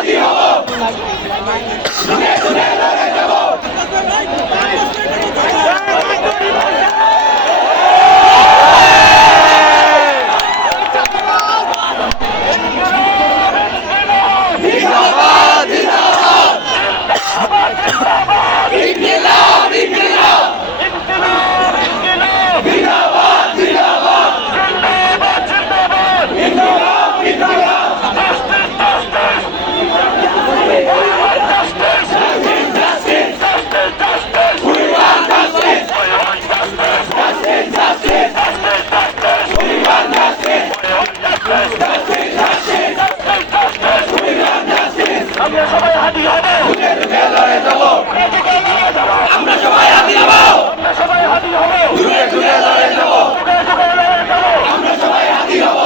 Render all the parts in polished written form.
হাতি হব আমরা সবাই হাতি হব আমরা সবাই হাতি হব আমরা সবাই হাতি হব যুগে যুগে লড়ে যাব আমরা সবাই হাতি হব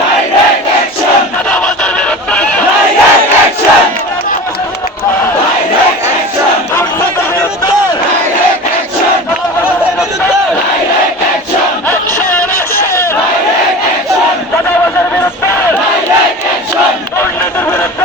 ডাইরেক্ট অ্যাকশন আমাদের বিরুদ্ধে ডাইরেক্ট অ্যাকশন ডাইরেক্ট অ্যাকশন আমাদের বিরুদ্ধে ডাইরেক্ট অ্যাকশন আমাদের বিরুদ্ধে ডাইরেক্ট অ্যাকশন ডাইরেক্ট অ্যাকশন আমাদের বিরুদ্ধে ডাইরেক্ট অ্যাকশন দুর্নীতির বিরুদ্ধে